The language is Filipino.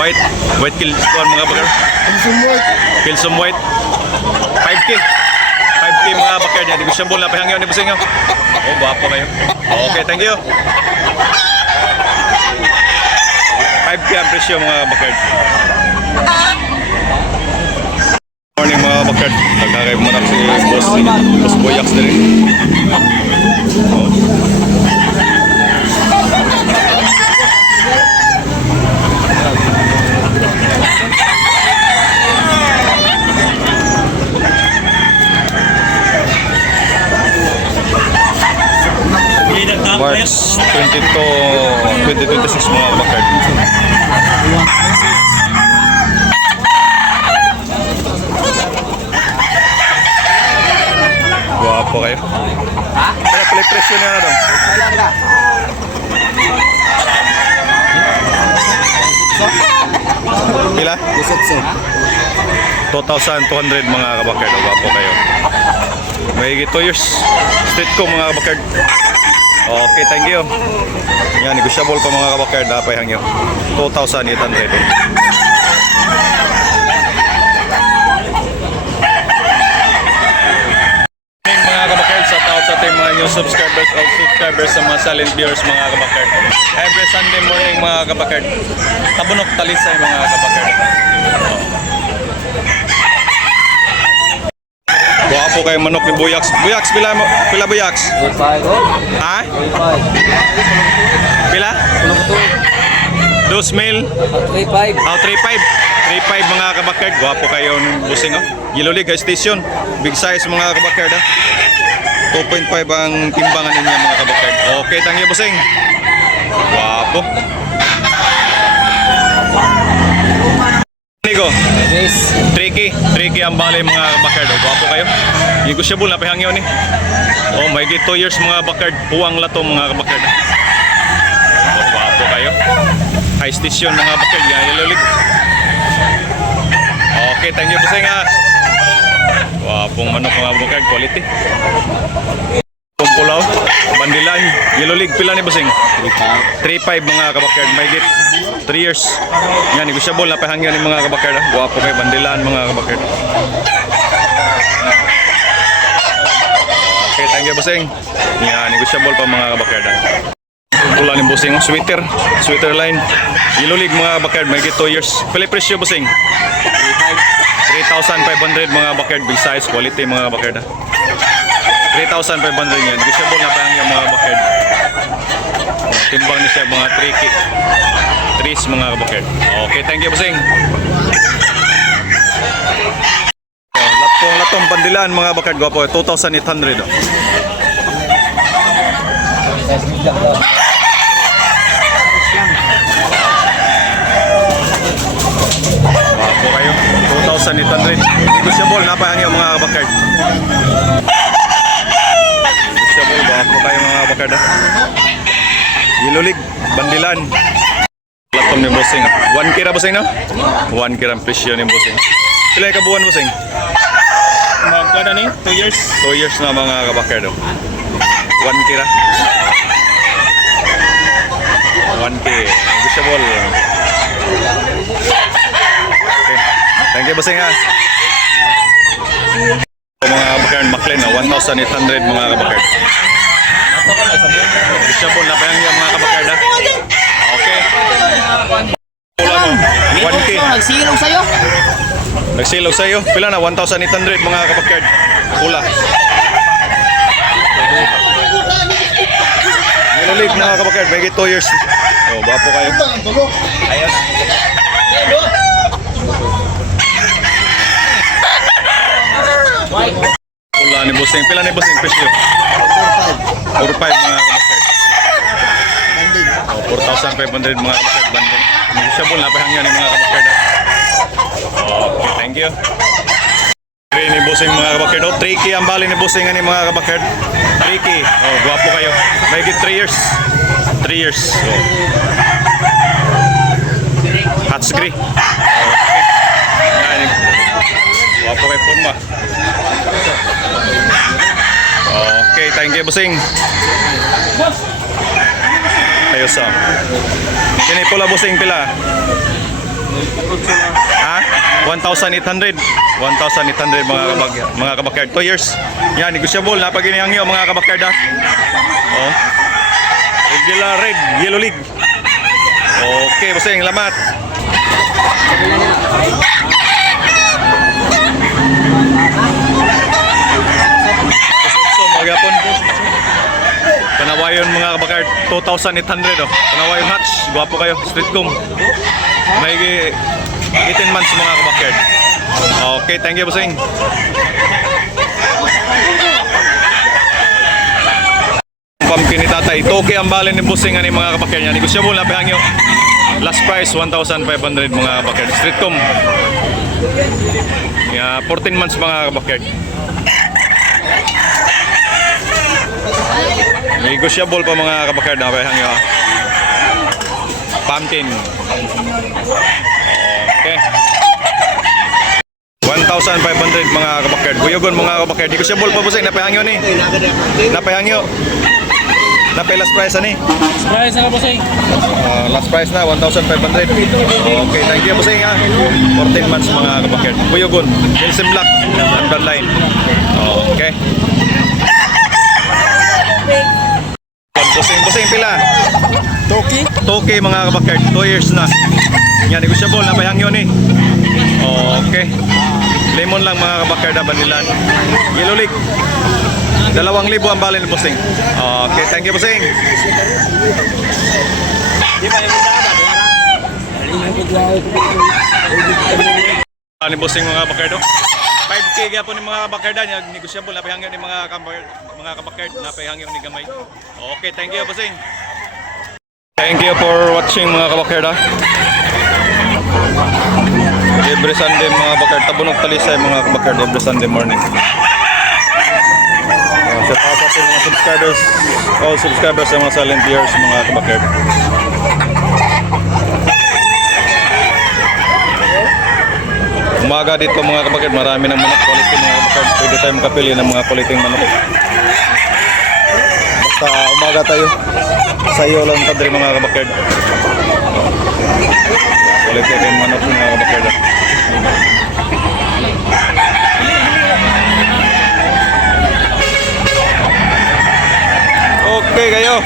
white. White kill kuan mga bakar. Pilsum white. 5K. 5K mga bakar niya. Negosyable na pahangyo ni busing nyo. Oh, guwapo kayo. Okay, thank you. 5K ang presyo mga bakar. Morning mga bakar. Nagkakay mo na si Boss Boyax na rin. Oh. March 2026 mga bakar. Guwapo kayo. Kaya pala presyo niya na daw. Pila? 2,200 mga kabakard. Guwapo kayo. May 2 years. Street ko mga kabakard. Okay, thank you. Yan, negosyable pa mga kabakard. Dapay hangyo. 2,800. Mga kabakard, sa tao sa ating mga new subscribers o subscribers sa mga silent viewers mga kabakard. Every Sunday morning mga kabakard. Tabunok talisay mga kabakard. Guwapo kayo manok ni Boyax. Boyax, pila Boyax? 35. Ha? 35. Pila? 2,000. 35. Oh, 3,500. 3,500 mga kabakard. Guwapo kayo ng busing. Oh. Yellow League Station. Big size mga kabakard. 2.5 ang timbangan niya mga kabakard. Okay, thank you busing. Guwapo. Nigo. Yes. 3K ang bali mga bakard. Guwapo kayo. Negosyable na pahangyo ni. Oh, may 2 years mga bakard. Puwang lato mga bakard. Guwapo kayo. High station mga bakard. Yellow League. Okay, thank you busing ha. Guwapong manok mga bakard. Quality. Pulaw, Bandilan, Yellow League, pila ni busing? 3,500 mga kabakard, may git 3 years. Yan, negosyable na pahangyan ni mga kabakard. Guwapo kay Bandilan mga kabakard. Okay, thank you busing. Yan, negosyable pa mga kabakard. Pula ni busing, sweater line, Yellow League mga kabakard, may git 2 years. Pili presyo busing? 3,500 mga kabakard, big size, quality mga kabakard. 3,500 yan. Negosyable na pang yung mga bakard. Timbang niya siya mga 3K. 3s mga bakard. Okay, thank you busing. Latong Bandilan mga bakard. Gwapo, 2,800. Gwapo kayo. 2,800. Negosyable na pang yung mga bakard. Guwapo kayo mga bakard. Yellow League, Bandilan. Latong ni bossing. 1K ra bossing no? 1K ra presyo ni bossing. Pila ka buwan bossing? Magkano ni? 2 years. 2 years na mga kabakard. 1K ra. 1K. Negotiable. Okay. Thank you bossing ha. Mga kabakard McLean 1,800 mga kabakard. Negosyable na pa yung mga kabakard. Okay. Pula mo. 1K. Nagsilong sa'yo? Nagsilog sa'yo. Pila na? 1,800 mga kabakard. Pula. Yellow League mga kabakard. May 2 years. Oh, bapo kayo. Ayun. Pula ni Busing. Pila ni Busing presyo? 4,500 mga kabakard. 4,500 mga kabakard banding. Negosyable na pahangyan ni mga kabakard. Okay, thank you. Ni Busing mga kabakard. 3K ang bali ni Busing ni mga kabakard. 3K. Oh, guwapo kayo. May 3 years. 3 years. Oh. Hats gray. Okay. Guwapo kayo forma. Okay, thank you Busing. Ayos ah. Kini pula Busing pila. Ha? 1,800. 1,800 mga kabakyard. 2 years. Yan, negotiable. Napag-inihangyo mga kabakyard ha. Oh. Regular red, yellow league. Okay, bossing, lamat. So, magapon. Panawayon mga kabakyard, 2,800 oh. Panawayon hatch, guwapo kayo, street comb. May 18 months mga kabakyard. Okay, thank you bossing. Pumpkin ni tatay, toke ang balin ni bossing ani mga kabakyard niya. Negosyable na pahangyo. Last price 1,500 mga kabakyard. Street comb. Yeah, 14 months mga kabakyard. Negosyable pa mga kabakyard na pahangyo ha. Pumpkin. Okay. 1,500 mga kabakyard. Buyogon mga kabakyard. Negosyable pa bossing, napahangyo ni. Napahangyo. Napay last price ani? Price na bossing. Last price na 1,500. Okay, thank you bossing ha. 14 months mga kabakyard. Buyogon, Pilsen Black, and line. Okay. Bossing pila. Toki mga kabakyard, 2 years na. Yan, negosyable na pahangyo ni. Okay. Lemon lang mga kabakyard bandilan. Yellow league. 2,000 ang balin ni bossing. Okay, thank you bossing. Ni bossing mga kabakyard. 5K gapon ni mga kabakyard niya, negosyable na pahangyo ni mga kabakyard na pahangyo ni gamay. Okay, thank you bossing. Thank you for watching mga kabakyard ha. Every Sunday mga kabakyard, tabunok talisay mga kabakyard every Sunday morning. Shout out sa mga subscribers, all subscribers sa mga silent viewers mga kabakyard. Umaga dito mga kabakyard, marami ng manok quality mga kabakyard. Pwede tayo makapili ng mga quality ng manok. Basta umaga tayo. Sa iyo lang padre mga kabakyard. Quality din manok mga kabakyard. Okay kayo.